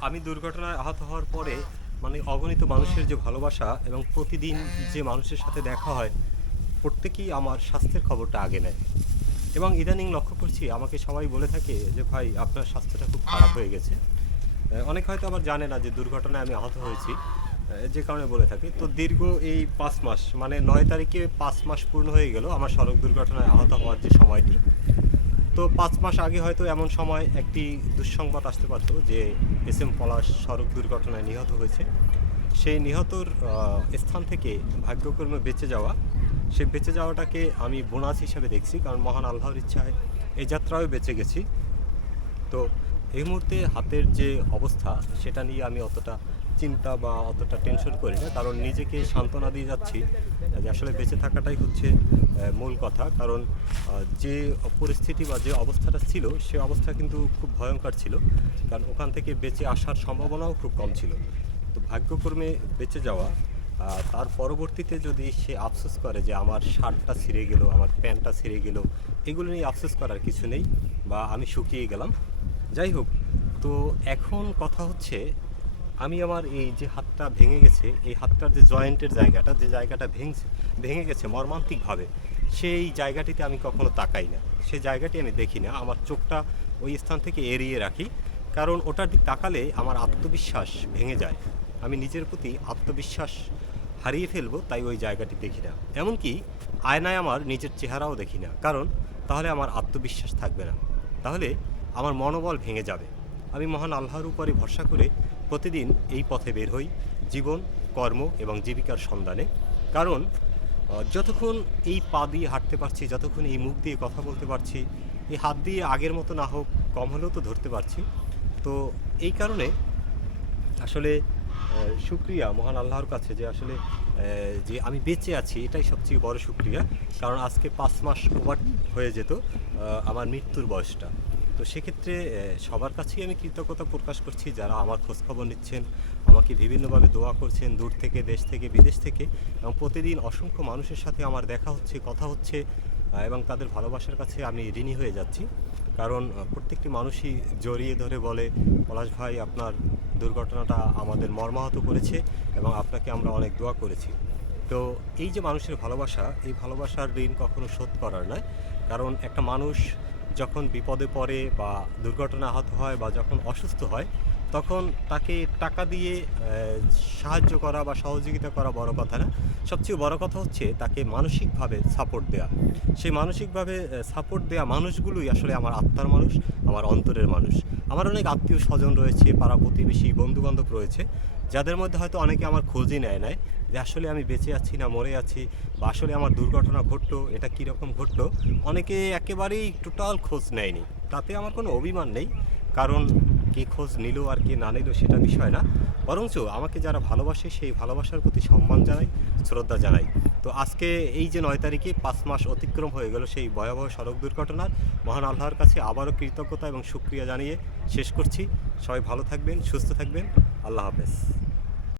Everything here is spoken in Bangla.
আমি দুর্ঘটনায় আহত হওয়ার পরে অগণিত মানুষের যে ভালোবাসা এবং প্রতিদিন যে মানুষের সাথে দেখা হয়, প্রত্যেকেই আমার স্বাস্থ্যের খবরটা আগে নেয়। এবং ইদানিং লক্ষ্য করছি আমাকে সবাই বলে থাকে যে, "ভাই আপনার স্বাস্থ্যটা খুব খারাপ হয়ে গেছে।" অনেকে হয়তো আবার জানে না যে দুর্ঘটনায় আমি আহত হয়েছি। যে কারণে বলে থাকি। তো দীর্ঘ এই ৫ মাস ৯ তারিখে ৫ মাস পূর্ণ হয়ে গেল আমার সড়ক দুর্ঘটনায় আহত হওয়ার যে সময়টি। তো ৫ মাস আগে হয়তো এমন সময় একটি দুঃসংবাদ আসতে পারত যে এস এম পলাশ সড়ক দুর্ঘটনায় নিহত হয়েছে। সেই নিহতর স্থান থেকে ভাগ্যক্রমে বেঁচে যাওয়া, সেই বেঁচে যাওয়াটাকে আমি বোনাস হিসেবে দেখছি। কারণ মহান আল্লাহর ইচ্ছায় এই যাত্রায়ও বেঁচে গেছি। তো এই মুহূর্তে হাতের যে অবস্থা সেটা নিয়ে আমি অতটা চিন্তা বা অতটা টেনশন করি না। কারণ নিজেকে সান্ত্বনা দিয়ে যাচ্ছি যে আসলে বেঁচে থাকাটাই হচ্ছে মূল কথা। কারণ যে পরিস্থিতি বা যে অবস্থাটা ছিল সে অবস্থা কিন্তু খুব ভয়ঙ্কর ছিল। কারণ ওখান থেকে বেঁচে আসার সম্ভাবনাও খুব কম ছিল। তো ভাগ্যক্রমে বেঁচে যাওয়া, তার পরবর্তীতে যদি সে আফসোস করে যে আমার শার্টটা ছিঁড়ে গেল, আমার প্যান্টটা ছিঁড়ে গেল, এগুলো নিয়ে আফসোস করার কিছু নেই বা আমি শুকিয়ে গেলাম। যাই হোক, তো এখন কথা হচ্ছে আমি আমার এই যে হাতটা ভেঙে গেছে, এই হাতটার যে জয়েন্টের জায়গাটা, যে জায়গাটা ভেঙে গেছে মর্মান্তিকভাবে, সেই জায়গাটিতে আমি কখনো তাকাই না। সেই জায়গাটি আমি দেখি না। আমার চোখটা ওই স্থান থেকে এড়িয়ে রাখি। কারণ ওটার দিক তাকালে আমার আত্মবিশ্বাস ভেঙে যায়। আমি নিজের প্রতি আত্মবিশ্বাস হারিয়ে ফেলবো, তাই ওই জায়গাটি দেখি না। এমনকি আয়নায় আমার নিজের চেহারাও দেখি না। কারণ তাহলে আমার আত্মবিশ্বাস থাকবে না। তাহলে আমার মনোবল ভেঙে যাবে। আমি মহান আল্লাহর উপরে ভরসা করে প্রতিদিন এই পথে বের হই, জীবন, কর্ম এবং জীবিকার সন্ধানে। কারণ যতক্ষণ এই পা দিয়ে হাঁটতে পারছি, যতক্ষণ এই মুখ দিয়ে কথা বলতে পারছি, এই হাত দিয়ে আগের মতো না হোক, কম হলেও তো ধরতে পারছি। তো এই কারণে আসলে শুকরিয়া মহান আল্লাহর কাছে যে আসলে যে আমি বেঁচে আছি, এটাই সবচেয়ে বড় শুকরিয়া। কারণ আজকে ৫ মাস ওভার হয়ে যেত আমার মৃত্যুর বয়সটা। তো সেক্ষেত্রে সবার কাছেই আমি কৃতজ্ঞতা প্রকাশ করছি যারা আমার খোঁজখবর নিচ্ছেন, আমাকে বিভিন্নভাবে দোয়া করছেন দূর থেকে, দেশ থেকে, বিদেশ থেকে, এবং প্রতিদিন অসংখ্য মানুষের সাথে আমার দেখা হচ্ছে, কথা হচ্ছে, এবং তাদের ভালোবাসার কাছে আমি ঋণী হয়ে যাচ্ছি। কারণ প্রত্যেকটি মানুষই জড়িয়ে ধরে বলে, পলাশ ভাই আপনার দুর্ঘটনাটা আমাদের মর্মাহত করেছে এবং আপনাকে আমরা অনেক দোয়া করেছি। তো এই যে মানুষের ভালোবাসা, এই ভালোবাসার ঋণ কখনো শোধ করার নয়। কারণ একটা মানুষ যখন বিপদে পড়ে বা দুর্ঘটনায় আহত হয় বা যখন অসুস্থ হয়, তখন তাকে টাকা দিয়ে সাহায্য করা বা সহযোগিতা করা বড় কথা না। সবচেয়ে বড় কথা হচ্ছে তাকে মানসিকভাবে সাপোর্ট দেয়া। সেই মানসিকভাবে সাপোর্ট দেয়া মানুষগুলোই আসলে আমার আত্মার মানুষ, আমার অন্তরের মানুষ। আমার অনেক আত্মীয়-স্বজন রয়েছে, পাড়া-প্রতিবেশী, বন্ধু-বান্ধব রয়েছে, যাদের মধ্যে হয়তো অনেকে আমার খোঁজই নেয় নাই যে আসলে আমি বেঁচে আছি না মরে আছি, বা আসলে আমার দুর্ঘটনা ঘটলো, এটা কীরকম ঘটলো। অনেকে একেবারেই টোটাল খোঁজ নেয়নি। তাতে আমার কোনো অভিমান নেই। কারণ কে খোঁজ নিল আর কে না নিল সেটা বিষয় না। বরঞ্চ আমাকে যারা ভালোবাসে সেই ভালোবাসার প্রতি সম্মান জানাই, শ্রদ্ধা জানাই। তো আজকে এই যে ৯ তারিখে ৫ মাস অতিক্রম হয়ে গেল সেই ভয়াবহ সড়ক দুর্ঘটনার, মহান আল্লাহর কাছে আবারও কৃতজ্ঞতা এবং শুকরিয়া জানিয়ে শেষ করছি। সবাই ভালো থাকবেন, সুস্থ থাকবেন। আল্লাহ হাফেজ।